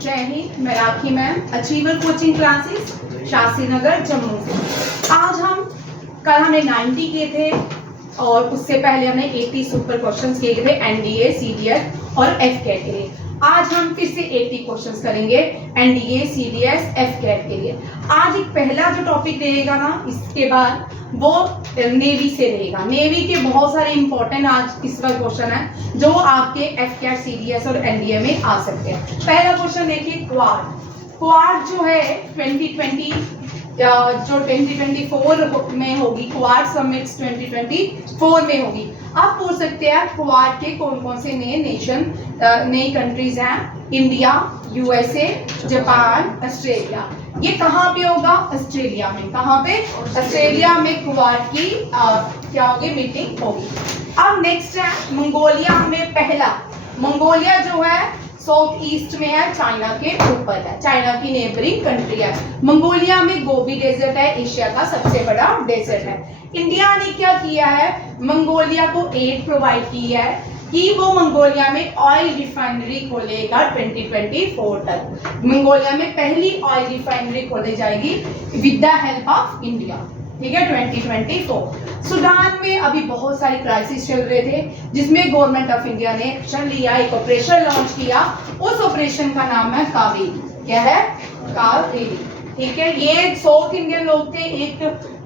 जय हिंद, मैं Rakhi ma'am, achiever coaching classes, Shastri Nagar, Jammu से। आज कल हमने 90 किए थे और उससे पहले हमने 80 सुपर क्वेश्चंस किए थे एनडीए, सीडीएस और एफकेट के लिए। आज हम फिर से 80 क्वेश्चंस करेंगे एनडीए, सीडीएस, एफकेट के लिए। आज एक पहला जो टॉपिक रहेगा ना, इसके बाद वो नेवी से रहेगा। नेवी के बहुत सारे इंपॉर्टेंट आज इस बार क्वेश्चन है जो आपके एफकेट, सीडीएस और एनडीए में आ सकते हैं। पहला क्वेश्चन देखिए, क्वाड जो है 2020 जो 2024 में होगी, क्वाड समिट्स 2024 में होगी। आप पूछ सकते हैं क्वाड के कौन कौन से नई कंट्रीज हैं? India, USA, Japan, Australia. ये कहाँ पे होगा? ऑस्ट्रेलिया में। कहाँ पे? ऑस्ट्रेलिया में क्वाड की क्या होगी? मीटिंग होगी। अब नेक्स्ट है मंगोलिया में। पहला मंगोलिया जो है साउथ ईस्ट में है, चाइना के ऊपर है, चाइना की नेबरिंग कंट्री है। मंगोलिया में गोबी डेजर्ट है, एशिया का सबसे बड़ा डेजर्ट है। इंडिया ने क्या किया है? मंगोलिया को एड प्रोवाइड की है कि वो मंगोलिया में ऑयल रिफाइनरी खोलेगा 2024 तक। मंगोलिया में पहली ऑयल रिफाइनरी खोली जाएगी with the help of India, ठीक है, 2024। सूडान में अभी बहुत सारे क्राइसिस चल रहे थे जिसमें गवर्नमेंट ऑफ इंडिया ने एक्शन लिया, एक ऑपरेशन लॉन्च किया। उस ऑपरेशन का नाम है कावेरी। क्या है? कावेरी, ठीक है। ये साउथ इंडियन लोग थे, एक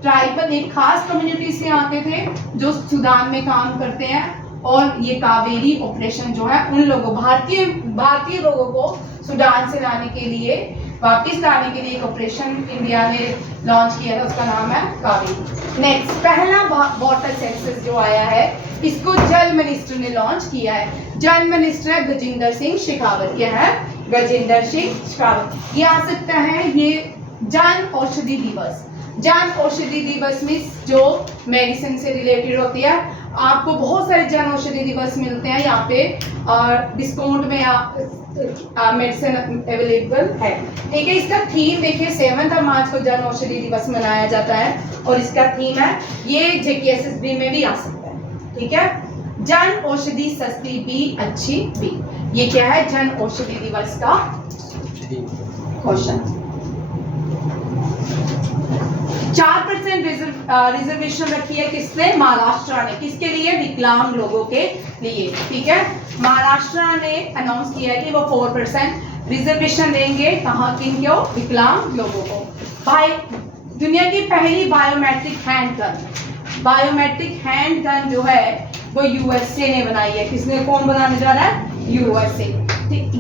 ट्राइबल, एक खास कम्युनिटी से आते थे जो सूडान में काम करते हैं। और ये कावेरी ऑपरेशन जो है उन लोगों भारतीय लोगों को सूडान से लाने के लिए, वापिस लाने के लिए एक ऑपरेशन इंडिया ने लॉन्च किया था, उसका नाम है कावेरी। नेक्स्ट, पहला वाटर सेंसस जो आया है इसको जल मिनिस्टर ने लॉन्च किया है। जल मिनिस्टर है गजेंद्र सिंह शेखावत। क्या है? गजेंद्र सिंह शेखावत। ये आ सकता है ये जन औषधि दिवस। जन औषधि दिवस में जो मेडिसिन से रिलेटेड होती है, आपको बहुत सारे जन औषधि दिवस मिलते हैं यहाँ पे और डिस्काउंट में मेडिसिन अवेलेबल है, ठीक है। इसका थीम देखिए, 7 मार्च को जन औषधि दिवस मनाया जाता है और इसका थीम है, ये जेकेएसएसबी में भी आ सकता है, ठीक है। जन औषधि सस्ती भी अच्छी भी, ये क्या है? जन औषधि दिवस का क्वेश्चन। 4% रिजर्वेशन रखी है किसने? महाराष्ट्र ने। किसके लिए? विकलांग लोगों के लिए, ठीक है। महाराष्ट्र ने अनाउंस किया है कि वो 4% रिजर्वेशन देंगे। कहाँ? किनको? विकलांग लोगों को। भाई, दुनिया की पहली बायोमेट्रिक हैंड गन जो है वो यूएसए ने बनाई है। किसने? कौन बनाने जा रहा है? यूएसए।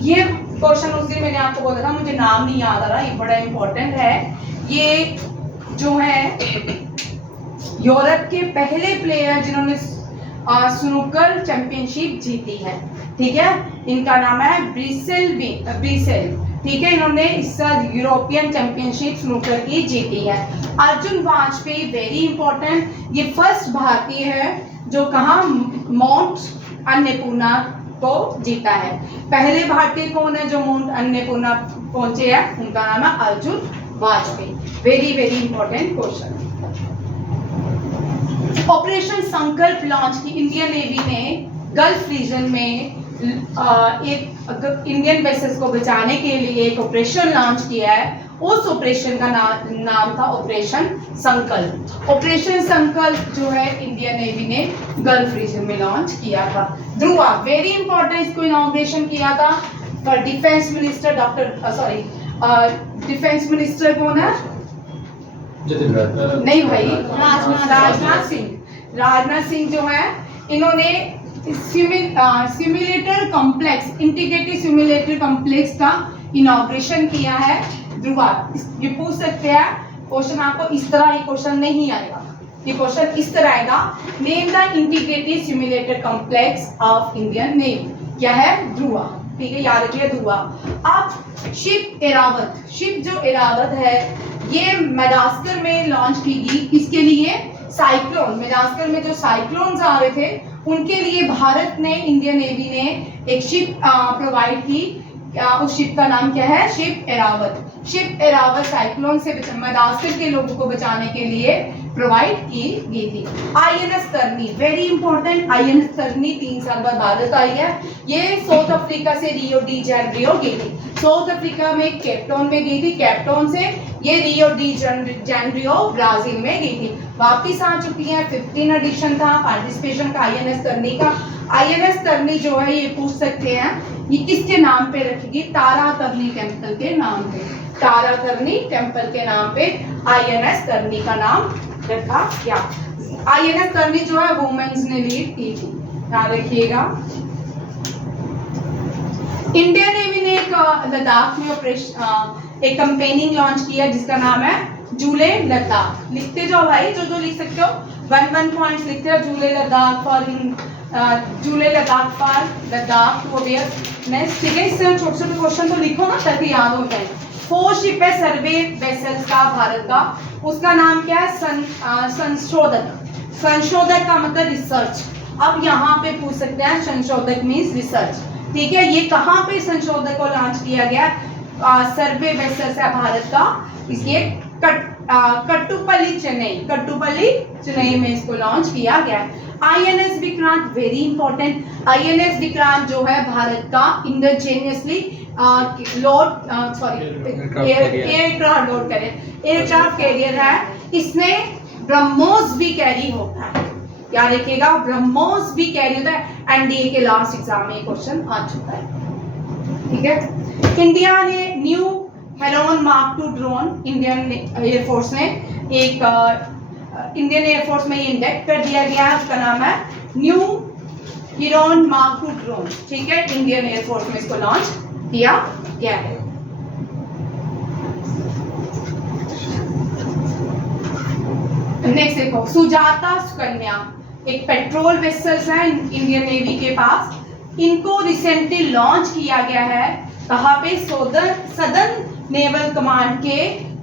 ये क्वेश्चन उस दिन मैंने आपको बोला था, मुझे नाम नहीं याद आ रहा, ये बड़ा इंपॉर्टेंट है। ये जो है यूरोप के पहले प्लेयर जिन्होंने स्नूकर चैंपियनशिप जीती है, ठीक है। इनका नाम है ब्रिसेल, ठीक है। इन्होंने इस साल यूरोपियन चैंपियनशिप स्नूकर की जीती है। अर्जुन वाजपेयी, वेरी इंपॉर्टेंट, ये फर्स्ट भारतीय है जो कहाँ? माउंट अन्नपूर्णा को जीता है। पहले भारतीय कौन है जो माउंट अन्नपूर्णा पहुंचे हैं? उनका नाम है Arjun Vajpayee. Very very important question. Operation संकल्प लॉन्च की इंडियन नेवी ने गल्फ रीजन में एक इंडियन बेसेस को बचाने के लिए एक ऑपरेशन लॉन्च किया है। उस ऑपरेशन का नाम था ऑपरेशन संकल्प। ऑपरेशन संकल्प जो है इंडियन नेवी ने गल्फ रीजन में लॉन्च किया था। ध्रुवा, वेरी इंपॉर्टेंट, इसको इनॉग्रेशन किया था पर डिफेंस मिनिस्टर डिफेंस मिनिस्टर कौन है? नहीं भाई, राजनाथ सिंह जो है, इन्होंने simulator complex, integrated simulator complex का इनॉग्रेशन किया है। ध्रुवा, ये पूछ सकते हैं क्वेश्चन आपको इस तरह, ये क्वेश्चन नहीं आएगा, ये क्वेश्चन इस तरह आएगा, name the integrated simulator complex of Indian navy. क्या है? ध्रुवा, ठीक है, याद रखिए ध्रुवा। अब शिप जो एरावत है ये मेडागास्कर में लॉन्च की गई। किसके लिए? साइक्लोन, मेडागास्कर में जो साइक्लोन्स आ रहे थे उनके लिए भारत ने, इंडियन नेवी ने एक शिप प्रोवाइड की उस शिप का नाम क्या है? Ship Airavat. Ship Airavat cyclone से मदागास्कर के लोगों को बचाने के लिए प्रोवाइड की गई थी। आईएनएस करनी, वेरी इंपॉर्टेंट। आईएनएस करनी 3 साल बाद भारत आई है। ये साउथ अफ्रीका से रियो डी जेनेरियो गई थी। साउथ अफ्रीका में केपटाउन में गई थी, केपटाउन से ये रियो डी जेनेरियो ब्राजील में गई थी। वापिस आ चुकी है। 15 एडिशन था पार्टिसिपेशन का आईएनएस करनी का। आईएनएस करनी जो है ये पूछ सकते हैं ये किसके नाम पे रखेगी? तारा तरनी टेम्पल के नाम पे। तारा तरनी टेम्पल के नाम पे आईएनएस करनी का नाम रखा गया। आईएनएस करनी जो है वुमेन्स ने लीड की थी, ध्यान रखिएगा। इंडियन नेवी ने एक लद्दाख में एक कंपेनिंग लॉन्च किया जिसका नाम है जूले लद्दाख। लिखते जाओ भाई, जो लिख सकते हो 1 पॉइंट्स लिखते हो। Julley Ladakh for Julley Ladakh for Ladakh to awareness, ठीक है। इससे छोटे छोटे क्वेश्चन तो लिखो ना ताकि याद हो जाए। 4 शिप है सर्वे वेसल्स का भारत का, उसका नाम क्या है? संशोधक। संशोधक का मतलब रिसर्च। अब यहाँ पे पूछ सकते हैं संशोधक मीन्स रिसर्च, ठीक है। ये कहाँ पे संशोधक को लॉन्च किया गया? सर्वे वेसल्स है भारत का, इसलिए कट्टुपल्ली चेन्नई में इसको लॉन्च किया गया। INS Vikrant, very important. INS Vikrant जो है भारत का इंडिजीनियसली एयरक्राफ्ट कैरियर है। इसमें ब्रह्मोस भी कैरी होता है, क्या रखिएगा? ब्रह्मोस भी कैरी होता है। एनडीए के लास्ट एग्जाम में क्वेश्चन आ चुका है, ठीक है। इंडिया ने new Heron Mark II drone Indian air force ने एक इंडियन एयरफोर्स में ये इंडेक्ट कर दिया गया है, उसका नाम है new Heron Mark II drone, ठीक है। इंडियन एयरफोर्स में इसको लॉन्च किया गया है। नेक्स्ट देखो, सुजाता सुकन्या एक पेट्रोल वेसल्स है इंडियन नेवी के पास। इनको रिसेंटली लॉन्च किया गया है कहाँ पे? सदर्न नेवल कमांड के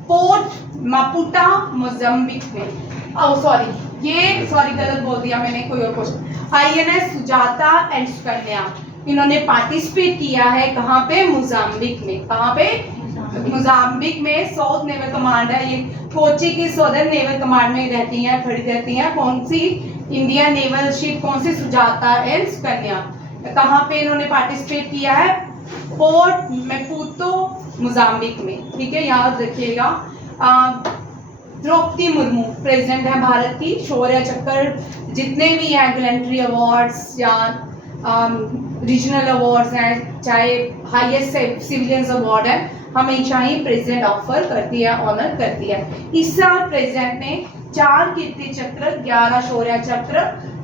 पोर्ट मापुटा मोजाम्बिक में। सॉरी गलत बोल दिया मैंने, कोई और question. INS Sujata and Sukanya इन्होंने पार्टिसिपेट किया है कहाँ पे? मोजाम्बिक में। कहाँ पे? मोजाम्बिक में। साउथ नेवल कमांड है ये, कोची की सदर्न नेवल कमांड में रहती हैं, खड़ी रहती हैं। कौन सी? इंडियन नेवल शिप कौन सी? सुजाता एंड सुकन्या। कहाँ पे इन्होंने पार्टिसिपेट किया है? पोर्ट मैपुतो मोजाम्बिक में, ठीक है, याद रखिएगा। द्रौपदी मुर्मू प्रेसिडेंट है भारत की। शौर्य चक्र जितने भी हैं, गैलेंट्री अवार्ड्स या रीजनल अवार्ड्स हैं, चाहे हाईएस्ट सिविलियंस अवार्ड है, हमेशा ही प्रेसिडेंट ऑफर करती है, ऑनर करती है। इस साल प्रेसिडेंट ने 4 कीर्ति चक्र, 11 शौर्य चक्र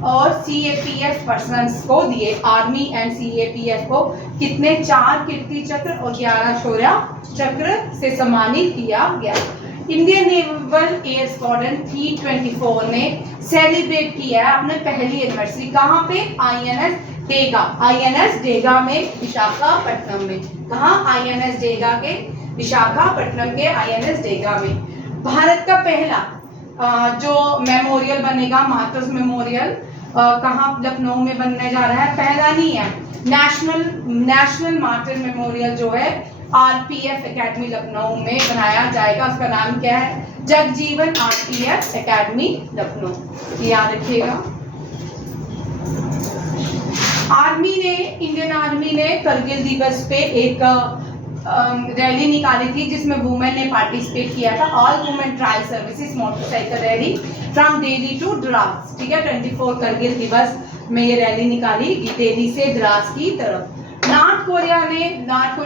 और सीएपीएफ पर्सन्स को दिए। आर्मी एंड सीएपीएफ को कितने? 4 कीर्ति चक्र और 11 शौर्य चक्र से सम्मानित किया गया। इंडियन नेवल एयर स्क्वाड्रन 324 ने सेलिब्रेट किया है अपने पहली एनिवर्सरी। कहाँ पे? आईएनएस डेगा। आईएनएस डेगा में, विशाखापट्टनम में। कहाँ? आईएनएस डेगा के विशाखापट्टनम के आईएनएस डेगा में। भारत का पहला जो मेमोरियल बनेगा, मार्टर्स मेमोरियल, कहाँ? लखनऊ में बनने जा रहा है। पहला नहीं है, नेशनल मार्टर मेमोरियल जो है आरपीएफ एकेडमी लखनऊ में बनाया जाएगा। उसका नाम क्या है? जगजीवन आरपीएफ एकेडमी लखनऊ, याद रखिएगा। इंडियन आर्मी ने करगिल दिवस पे एक रैली निकाली थी जिसमें वुमेन ने पार्टिसिपेट किया था। All women trial services motorcycle rally from Delhi to Dras, ठीक है। 24 करगिल दिवस में ये रैली निकाली दिल्ली से द्रास की तरफ। नॉर्थ कोरिया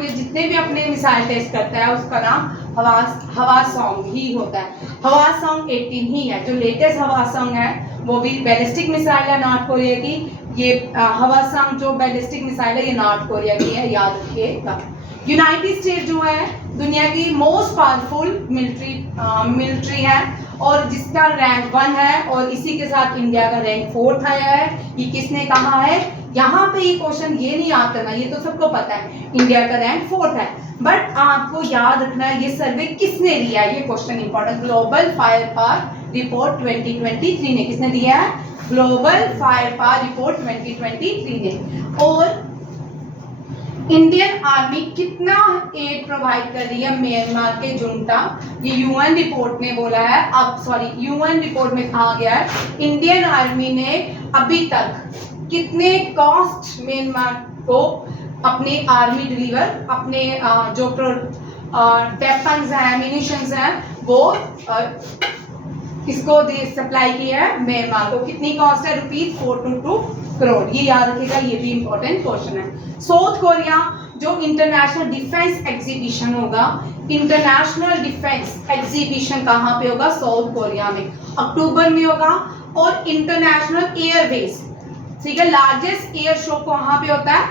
जितने भी अपने मिसाइल टेस्ट करता है उसका नाम हवासोंग ही होता है। हवासोंग 18 ही है। जो लेटेस्ट हवासोंग है वो भी बैलिस्टिक मिसाइल है नॉर्थ कोरिया की। ये हवासोंग जो बैलिस्टिक मिसाइल है ये नॉर्थ कोरिया की है, याद रखिएगा। यूनाइटेड स्टेट जो है दुनिया की मोस्ट पावरफुल मिलिट्री है और जिसका रैंक 1 है और इसी के साथ इंडिया का रैंक 4 आया है। ये किसने कहा है? यहाँ पे ये क्वेश्चन ये नहीं आता ना, ये तो सबको पता है इंडिया का रैंक 4 है, बट आपको याद रखना है ये सर्वे किसने दिया है, ये question important. Global fire power report 2023 ने किसने दिया है? ग्लोबल फायर पावर रिपोर्ट 2023 ने। और इंडियन आर्मी कितना एड प्रोवाइड कर रही है म्यांमार के जुंटा, ये यूएन रिपोर्ट में बोला है, अब सॉरी यूएन रिपोर्ट में कहा गया है इंडियन आर्मी ने अभी तक कितने कॉस्ट म्यांमार को अपने आर्मी डिलीवर, अपने जो वेपन्स हैं, एम्यूनिशंस हैं, वो किसको सप्लाई किया है, म्यांमार को। कितनी कॉस्ट है, ₹422 करोड़। ये याद रखिएगा, ये भी इंपॉर्टेंट क्वेश्चन है। साउथ कोरिया जो इंटरनेशनल डिफेंस एग्जीबिशन होगा, इंटरनेशनल डिफेंस एग्जीबिशन कहाँ पे होगा, साउथ कोरिया में, अक्टूबर में होगा। और इंटरनेशनल एयरबेस, ठीक है, लार्जेस्ट एयर शो कहाँ पे होता है,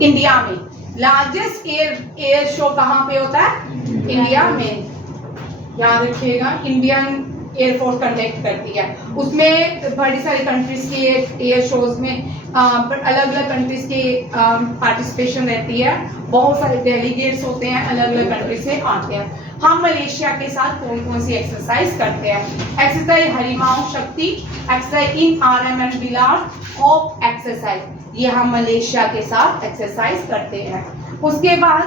इंडिया में। लार्जेस्ट एयर शो कहाँ पे होता है, इंडिया में, याद रखिएगा। इंडियन एयरफोर्स कंडक्ट करती है, उसमें बड़ी सारी कंट्रीज के एयर शोज में अलग अलग कंट्रीज के पार्टिसिपेशन रहती है, बहुत सारे डेलीगेट्स होते हैं, अलग अलग कंट्री से आते हैं। हम मलेशिया के साथ कौन कौन सी एक्सरसाइज करते हैं, एक्सरसाइज हरिमाओ शक्ति, एक्सरसाइज इन आरएमएन बिलार ऑफ एक्सरसाइज, ये हम मलेशिया के साथ एक्सरसाइज करते हैं। उसके बाद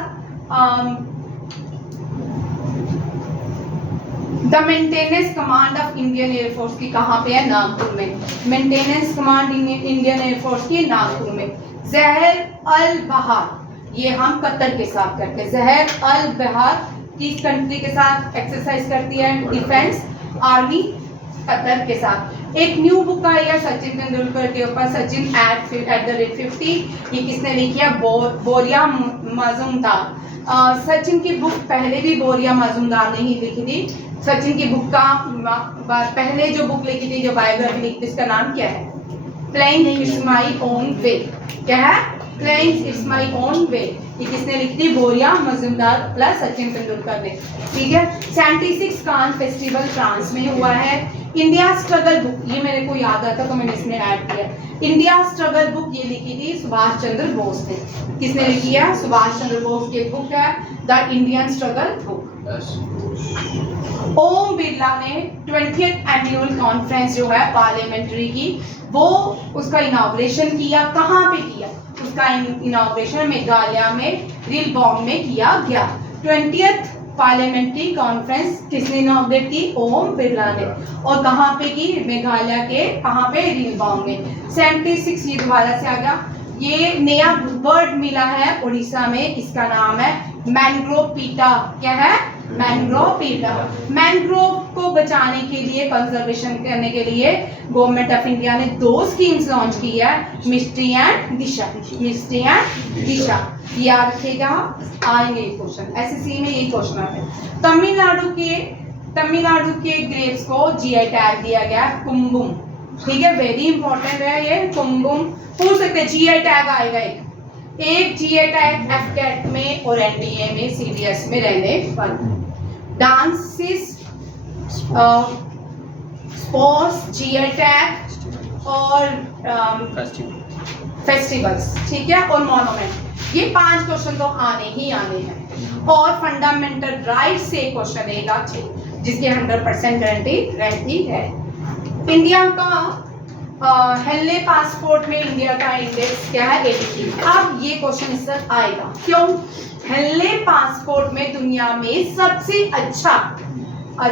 the maintenance command of Indian air force की कहाँ पे है, नागपुर में। मेंटेनेंस कमांड इंडियन एयरफोर्स की नागपुर में। जहर अल बहार, ये हम कतर के साथ करते हैं। जहर अल बहार किस कंट्री के साथ एक्सरसाइज करती है, डिफेंस आर्मी, कतर के साथ। एक न्यू बुक आई है सचिन तेंदुलकर के ऊपर, सचिन @50, ये किसने लिखी है, बोरिया मजूमदार। सचिन की बुक पहले भी बोरिया मजूमदार ने ही लिखी थी। सचिन की बुक का पहले जो बुक लिखी थी, जो बायोग्राफी लिखी थी, इसका नाम क्या है, playing it's my own way. क्या है, playing it's my own way. ये किसने लिखी थी, बोरिया मजूमदार प्लस सचिन तेंदुलकर ने, ठीक है। 76 कान फेस्टिवल फ्रांस में हुआ है। इंडिया स्ट्रगल बुक, ये मेरे को याद आता तो मैंने इसमें ऐड किया। इंडिया स्ट्रगल बुक ये लिखी थी सुभाष चंद्र बोस ने। किसने लिखी है, सुभाष चंद्र बोस की बुक है the Indian struggle book. Om Birla ने 20th एनुअल कॉन्फ्रेंस जो है पार्लियामेंट्री की, वो उसका इनॉग्रेशन किया, कहाँ पे किया, उसका इनॉग्रेशन मेघालय में रिलबॉन्ग में किया गया। 20th पार्लियामेंट्री कॉन्फ्रेंस किसने इनॉग्रेट की, ओम बिरला ने। और कहाँ पे की, मेघालय के कहाँ पे, रिलबॉन्ग में। 76 ये दोबारा से आ गया। ये नया वर्ड मिला है उड़ीसा में, इसका नाम है मैंग्रोव पीटा। क्या है, मैंग्रोव पीटा। मैंग्रोव को बचाने के लिए, कंजर्वेशन करने के लिए गवर्नमेंट ऑफ इंडिया ने 2 स्कीम्स लॉन्च की है, mystery and Disha. Mystery and Disha याद रखिएगा, आएंगे क्वेश्चन, एसएससी में यही क्वेश्चन आते हैं। तमिलनाडु के ग्रेप्स को जीआई टैग दिया गया, कुंभुम, ठीक है, वेरी इंपॉर्टेंट है ये कुंभुम। पूछ सकते हैं, जीआई टैग आएगा एक जीआई टैग एफकेट में और एनडीए में, सीडीएस में रहने पर। डांसेस, स्पोर्ट्स, जीआई टैग और फेस्टिवल्स, ठीक है, और मॉन्यूमेंट, ये 5 क्वेश्चन तो आने ही आने हैं। और फंडामेंटल राइट से क्वेश्चन आएगा जिसकी 100% गारंटी रहती है। इंडिया का हेल्ले पासपोर्ट में इंडिया का इंडेक्स क्या है, 83। अब ये क्वेश्चन इस तरह आएगा, क्यों, हेल्ले पासपोर्ट में दुनिया में सबसे अच्छा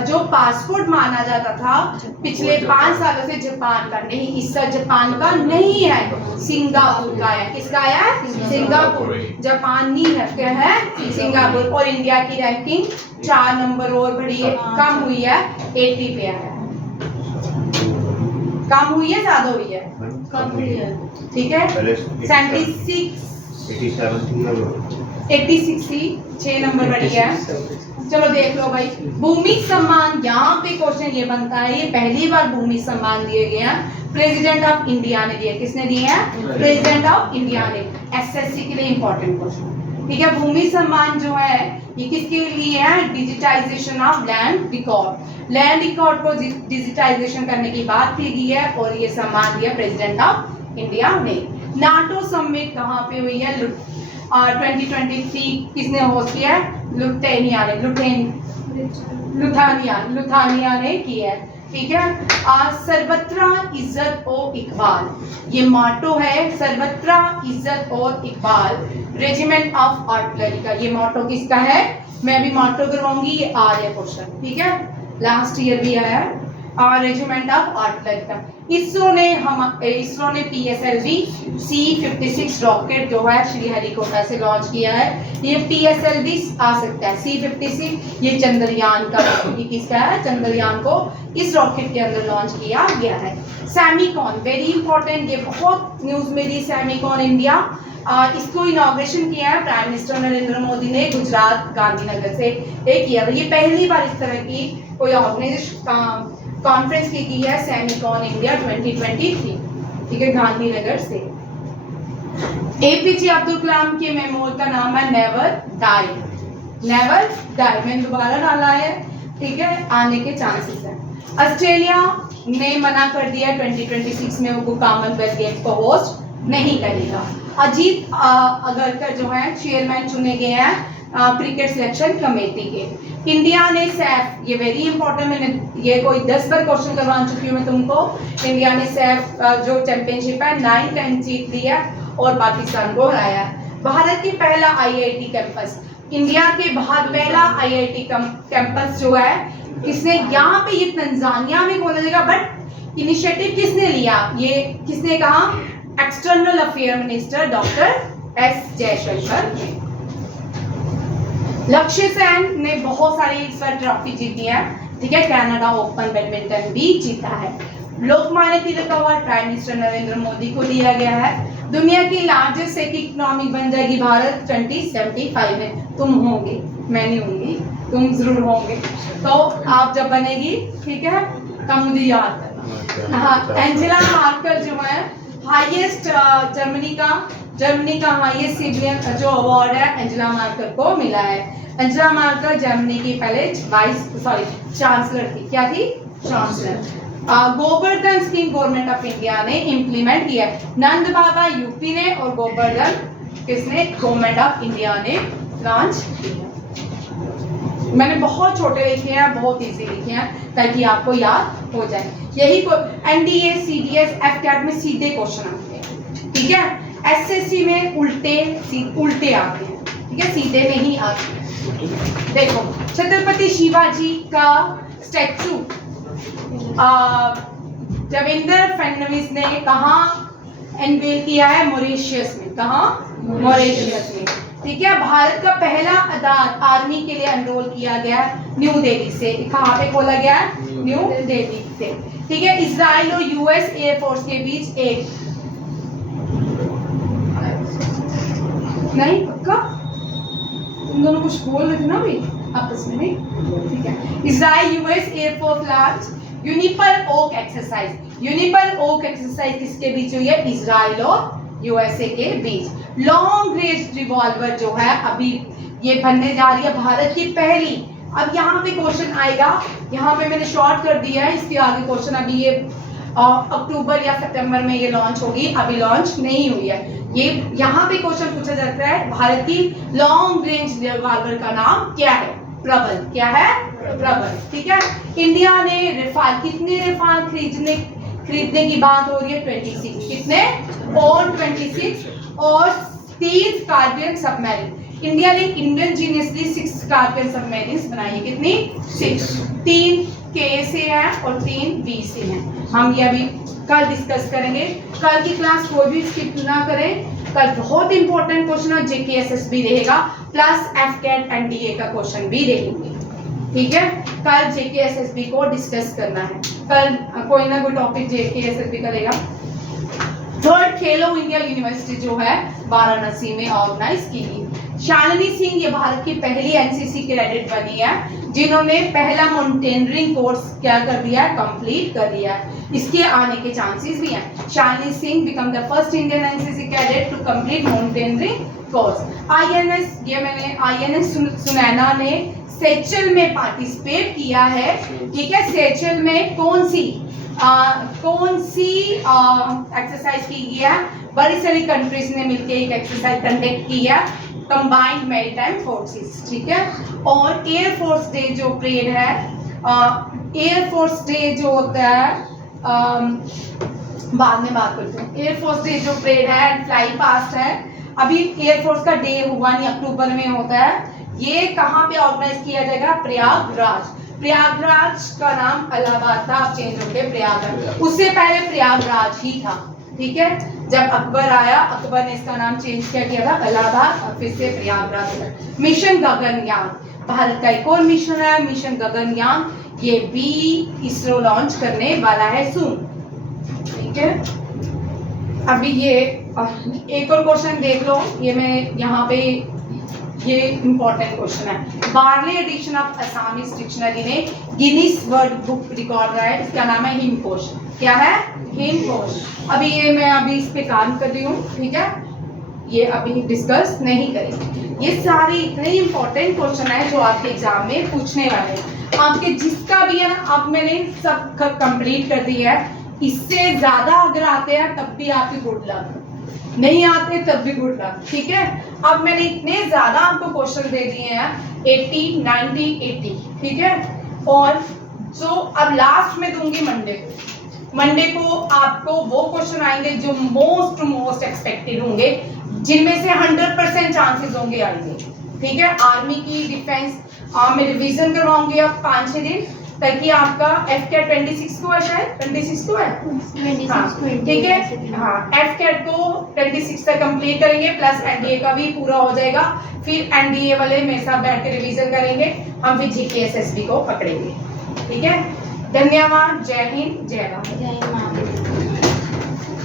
जो पासपोर्ट माना जाता था पिछले 5 सालों से जापान का, नहीं, इस साल जापान का नहीं है, सिंगापुर का है। किसका है, सिंगापुर, जापान नहीं है, क्या है, सिंगापुर। और इंडिया की रैंकिंग 4 नंबर और बढ़ी है, कम हुई है, 80 पे है। कम हुई है, ज्यादा हुई है, कम हुई है, ठीक है। 86 थी, 6 नंबर बढ़ी है। चलो देख लो भाई, भूमि सम्मान, यहाँ पे क्वेश्चन ये बनता है, ये पहली बार भूमि सम्मान दिए गए हैं, प्रेसिडेंट ऑफ इंडिया ने दिए। किसने दिए हैं, प्रेसिडेंट ऑफ इंडिया ने। एसएससी के लिए इंपॉर्टेंट क्वेश्चन, ठीक है। भूमि सम्मान जो है ये किसके लिए है, digitisation of land record. Land record को डिजिटाइजेशन करने की बात की गई है और ये सम्मान दिया प्रेसिडेंट ऑफ इंडिया ने। नाटो समिट कहाँ पे हुई है, 2023 किसने होस्ट किया है, लुथानिया ने की है। ठीक है। सर्वत्रा इज्जत और इकबाल, ये मोटो है, सर्वत्रा इज्जत और इकबाल, रेजिमेंट ऑफ आर्टिलरी का ये मोटो किसका है? मैं अभी मोटो करवाऊंगी, ये आ रहा है क्वेश्चन, ठीक है, लास्ट ईयर भी आया है, रेजिमेंट ऑफ आर्टिलरी का। इसरो ने PSLV C-56 रॉकेट जो है श्रीहरिकोटा से लॉन्च किया है। ये PSLV आ सकता है, C-56 ये चंद्रयान का, ये किसका है? चंद्रयान को इस रॉकेट के अंदर लॉन्च किया गया है। सेमिकॉन वेरी इंपॉर्टेंट, ये बहुत न्यूज में थी, सेमिकॉन इंडिया, इसको इनॉग्रेशन किया है प्राइम मिनिस्टर नरेंद्र मोदी ने गुजरात गांधीनगर से किया था। ये पहली बार इस तरह की कोई ऑर्गेनाइजेशन कॉन्फ्रेंस की है, सेमिकॉन इंडिया 2023, ठीक है, गांधीनगर से। APJ अब्दुल कलाम के मेमोर का नाम है नेवर डाई, नेवर डाई, मैंने दोबारा डाला है, ठीक है, आने के चांसेस हैं। ऑस्ट्रेलिया ने मना कर दिया 2026 में वो कॉमनवेल्थ गेम्स को होस्ट नहीं करेगा। अजीत अगरकर जो है चेयरमैन चुने गए हैं क्रिकेट सिलेक्शन कमेटी के। इंडिया ने सैफ, ये वेरी इंपॉर्टेंट, मैंने ये कोई 10 बार क्वेश्चन करवा चुकी हूँ मैं तुमको। इंडिया ने सैफ जो चैंपियनशिप है 9 टाइम जीत लिया और पाकिस्तान को हराया। भारत की पहला IIT कैंपस, इंडिया के बाहर पहला IIT कैंपस जो है किसने, यहाँ पे ये तंजानिया में खोला जाएगा, बट इनिशिएटिव किसने लिया? ये किसने कहा? External affair minister doctor S Jaishankar. लक्ष्य सेन ने बहुत सारी इस बार ट्रॉफी जीती है, ठीक है, कनाडा ओपन बैडमिंटन भी जीता है। Lokmanya Tilak award prime minister Narendra Modi को दिया गया है। दुनिया की लार्जेस्ट इकोनॉमी बन जाएगी भारत 2075 में। तुम होंगे, मैं नहीं होंगी, तुम जरूर होंगे, तो आप जब बनेगी, ठीक है, तब मुझे याद करना। हाँ, एंजेला मार्केल जो है हाईएस्ट जर्मनी का हाईएस्ट सिविलियन जो अवार्ड है एंजेला मार्केल को मिला है। एंजेला मार्केल जर्मनी की पहले चांसलर थी, क्या थी? Chancellor. Govardhan scheme government of India ने इंप्लीमेंट किया है। नंद बाबा यूपी ने और गोवर्धन किसने? गवर्नमेंट ऑफ इंडिया ने लॉन्च किया। मैंने बहुत छोटे लिखे हैं, बहुत इजी लिखे हैं ताकि आपको याद हो जाए। यही को NDA CDS FCAT में सीधे क्वेश्चन आते हैं, ठीक है, SSC में उल्टे आते हैं, ठीक है, सीधे नहीं आते। देखो, छत्रपति शिवाजी का स्टैचू देवेंद्र फडणवीस ने कहाँ अनवेल किया है? मॉरिशस में। कहाँ? मॉरिशस में, ठीक है। भारत का पहला आधार आर्मी के लिए एनरोल किया गया न्यू दिल्ली से। कहाँ पे खोला गया? न्यू दिल्ली से, ठीक है। इजराइल और US एयरफोर्स के बीच एक नहीं पक्का, तुम दोनों कुछ बोल रहे थे ना अभी आपस में, नहीं, ठीक है। Israel US air force launch juniper oak exercise. Juniper oak exercise किसके बीच हुई है? इजराइल और USA के बीच। लॉन्ग रेंज रिवॉल्वर जो है अभी ये बनने जा रही है भारत की पहली। अब यहाँ पे क्वेश्चन आएगा, यहाँ पे मैंने शॉर्ट कर दिया है, इसके आगे क्वेश्चन अभी ये अक्टूबर या सितंबर में ये लॉन्च होगी, अभी लॉन्च नहीं हुई है। ये यहाँ पे क्वेश्चन पूछा जाता है भारत की लॉन्ग रेंज रिवॉल्वर का नाम क्या है? प्रबल। क्या है? प्रबल, ठीक है। इंडिया ने रफाल, कितने रफाल खरीदने की बात हो रही है? 26। कितने? और 26 और 3 स्कॉर्पियन सबमरीन। इंडिया ने इंडिजिनियसली 6 स्कॉर्पियन सबमरीन्स बनाई है। कितनी? 6। 3 के से है और 3 बी से है। हम ये अभी कल डिस्कस करेंगे। कल की क्लास कोई भी स्किप ना करें, कल बहुत इंपॉर्टेंट क्वेश्चन और JKSSB रहेगा, प्लस FCAT NDA का क्वेश्चन भी रहेंगे, ठीक है। कल JKSSB को डिस्कस करना है, कल कोई ना कोई टॉपिक JKSSB करेगा। थर्ड खेलो इंडिया यूनिवर्सिटी जो है वाराणसी में ऑर्गेनाइज की गई। शालिनी सिंह ये भारत की पहली NCC कैडेट बनी है जिन्होंने पहला माउंटेनियरिंग कोर्स क्या कर दिया है? कंप्लीट कर दिया है। इसके आने के चांसेस भी हैं। Shalini Singh become the first Indian NCC cadet to complete mountaineering course. INS Sunaina ने सेचल में पार्टिसिपेट किया है, ठीक है। सेचल में कौन सी एक्सरसाइज की गई है? बड़ी सारी कंट्रीज ने मिलकर एक एक्सरसाइज कंडक्ट की है, कंबाइंड मैरीटाइम फोर्सेस, ठीक है। और एयर फोर्स डे जो परेड है एयरफोर्स डे जो होता है बाद में बात करते हैं। एयरफोर्स डे जो परेड है एंड फ्लाई पास्ट है, अभी एयरफोर्स का डे हुआ नहीं, अक्टूबर में होता है। ये कहाँ पे ऑर्गेनाइज किया जाएगा? प्रयागराज। प्रयागराज का नाम इलाहाबाद था, अब चेंज हो गया प्रयागराज। उससे पहले प्रयागराज ही था, ठीक है। जब अकबर आया, अकबर ने इसका नाम चेंज किया था इलाहाबाद, और फिर से प्रयागराज। मिशन गगनयान भारत का एक और मिशन है, मिशन गगनयान। ये भी इसरो लॉन्च करने वाला है सून, ठीक है। अभी ये एक और क्वेश्चन देख लो, ये मैं यहाँ पे, ये इंपॉर्टेंट क्वेश्चन है। बारहवीं एडिशन ऑफ असामीज डिक्शनरी में गिनीज वर्ल्ड बुक रिकॉर्ड रहा है, इसका नाम है हिमकोश। क्या है? हिमकोश। अभी ये मैं अभी इस पे काम कर रही हूँ, ठीक है, ये अभी डिस्कस नहीं करेंगे। ये सारे इतने इंपॉर्टेंट क्वेश्चन है जो आपके एग्जाम में पूछने वाले हैं। आपके जिसका भी है ना, अब मैंने सब कंप्लीट कर दिया है। इससे ज्यादा अगर आते हैं तब भी आपकी गुड लक, नहीं आते तब भी गुड लक, ठीक है। अब मैंने इतने ज्यादा आपको क्वेश्चन दे दिए हैं, 80, 90, 80, ठीक है। और जो अब लास्ट में दूंगी मंडे को आपको वो क्वेश्चन आएंगे जो मोस्ट एक्सपेक्टेड होंगे, जिनमें से 100% चांसेस होंगे आएंगे, ठीक है। आर्मी की डिफेंस में रिवीजन करवाऊंगी अब 5-6 दिन, ताकि आपका FCAT 26 को है, शायद 26 को है, ठीक है। हाँ, FCAT को 26 तक कंप्लीट करेंगे, प्लस NDA का भी पूरा हो जाएगा। फिर NDA वाले मेरे साथ बैठ के रिवीजन करेंगे, हम फिर GK SSB को पकड़ेंगे, ठीक है। धन्यवाद। जय हिंद, जय भारत।